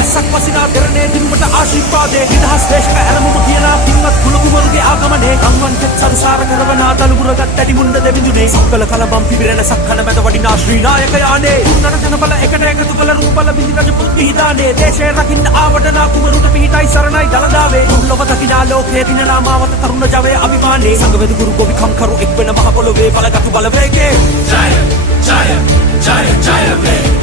පැස්සක් වසිනා දෙරණේ දිනුමට ආශිර්වාදේ නිදහස් දේශක ඇරමුම කියන පින්වත් කුලකුමරුගේ ආගමනේ රන්වන් කෙත් සරුසාර කරවන දලුබුරගත් ඇටි මුණ්ඩ දෙවිඳුනේ සක්කල කලබම් පිබිරෙන සක්කන මැද වඩිනා ශ්‍රී නායක යානේ තුන්නර ජනබල එකට එකතු කළ රූපල බිඳි රජ පුත්නි හිතානේ දේශේ රකින්න ආවටනා කුමරුට පිහිටයි සරණයි දලදාවේ දුර්ලභ දකිනා ලෝකයේ දිනනා මාවත තරුණ ජවයේ අභිමානේ සංගවේද ගුරු ගොවිකම් කරු එක් වෙන මහ පොළොවේ බලගත් බලවේගේ ජය ජය ජය ජය වේ